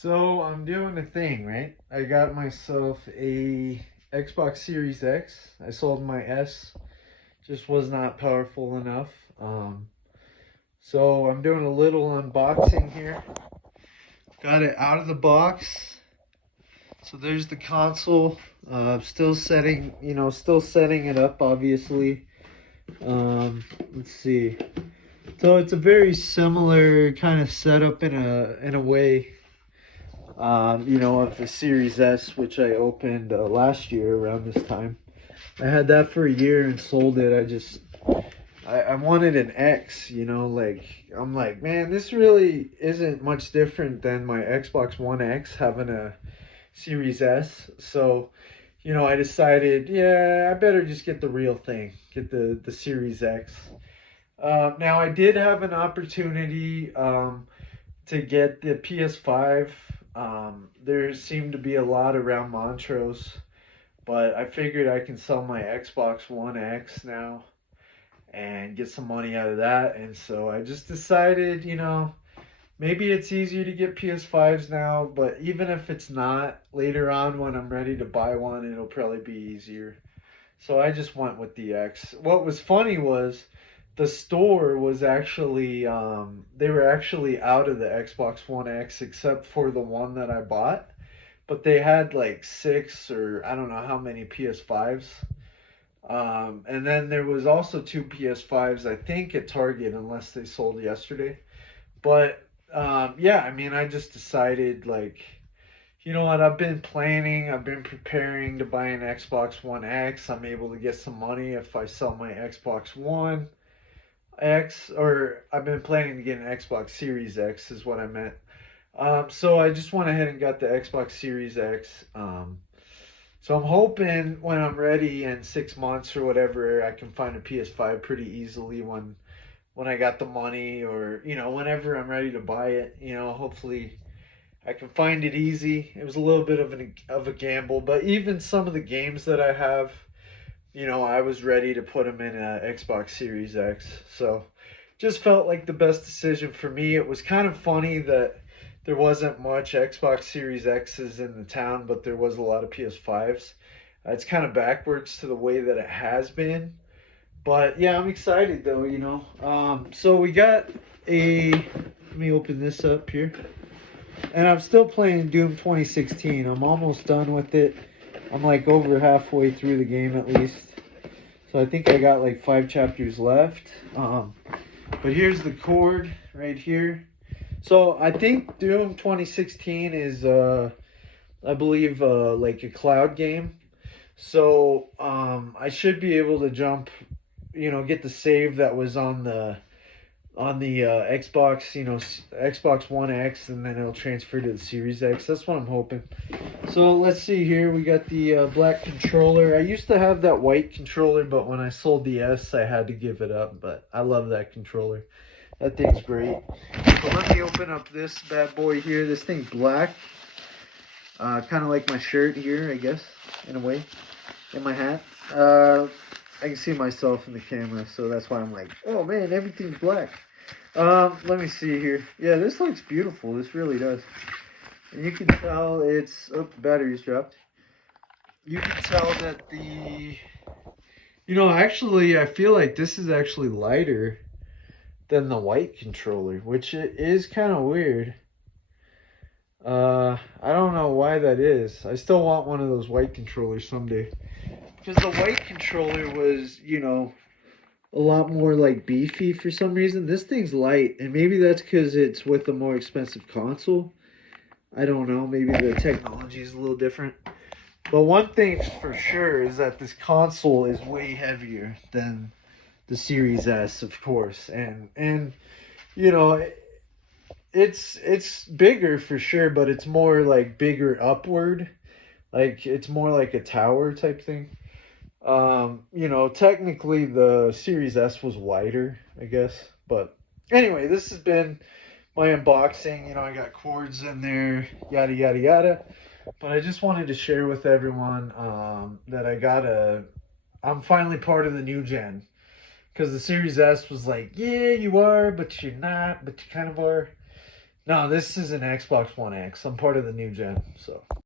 So I'm doing a thing, right? I got myself a Xbox Series X. I sold my S, just was not powerful enough. Um, so I'm doing a little unboxing here. Got it out of the box. So there's the console. Still setting, still setting it up, obviously. Let's see. So it's a very similar kind of setup in a way. Of the Series S, which I opened last year around this time. I had that for a year and sold it. I wanted an X, I'm like, man, this really isn't much different than my Xbox One X having a Series S. So, I decided, yeah, I better just get the real thing, get the Series X. Now, I did have an opportunity to get the PS5. There seemed to be a lot around Montrose, but I figured I can sell my Xbox One X now and get some money out of that. And so I just decided, maybe it's easier to get PS5s now, but even if it's not, later on when I'm ready to buy one, it'll probably be easier. So I just went with the X. What was funny was the store was actually they were actually out of the Xbox One X except for the one that I bought, but they had like six or I don't know how many PS5s. And then there was also two PS5s I think at Target unless they sold yesterday. But yeah, I mean I just decided like you know what? I've been preparing to buy an Xbox One X. I'm able to get some money if I sell my Xbox One X, or I've been planning to get an Xbox Series X, is what I meant. So I just went ahead and got the Xbox Series X. So I'm hoping when I'm ready in 6 months or whatever, I can find a PS5 pretty easily when I got the money, or whenever I'm ready to buy it. Hopefully I can find it easy. It was a little bit of a gamble, but even some of the games that I have, I was ready to put them in a Xbox Series X. So, just felt like the best decision for me. It was kind of funny that there wasn't much Xbox Series X's in the town, but there was a lot of PS5s. It's kind of backwards to the way that it has been. But yeah, I'm excited though. So we got a. Let me open this up here. And I'm still playing Doom 2016. I'm almost done with it. I'm like over halfway through the game at least. So I think I got like 5 chapters left. But here's the cord right here. So I think Doom 2016 is, I believe, like a cloud game. So I should be able to jump, get the save that was on the Xbox, Xbox One X, and then it'll transfer to the Series X. That's what I'm hoping. So let's see here. We got the black controller. I used to have that white controller, but when I sold the S, I had to give it up. But I love that controller. That thing's great. So let me open up this bad boy here. This thing's black. Kind of like my shirt here, I guess, in a way, and my hat. I can see myself in the camera, so that's why I'm like, oh man, everything's black. Let me see here. Yeah, this looks beautiful. This really does. And you can tell it's, oh, battery's dropped. You can tell that actually, I feel like this is actually lighter than the white controller, which is kind of weird. I don't know why that is. I still want one of those white controllers someday. Because the white controller was, a lot more like beefy for some reason. This thing's light, and maybe that's because it's with a more expensive console. I don't know. Maybe the technology is a little different. But one thing for sure is that this console is way heavier than the Series S, of course, and you know it's bigger for sure, but it's more like bigger upward. Like it's more like a tower type thing. Technically the Series S was wider, I guess. But anyway, this has been my unboxing. I got cords in there, yada yada yada. But I just wanted to share with everyone that I'm finally part of the new gen. Because the Series S was like, yeah, you are, but you're not, but you kind of are. No, this is an Xbox One X. I'm part of the new gen, so.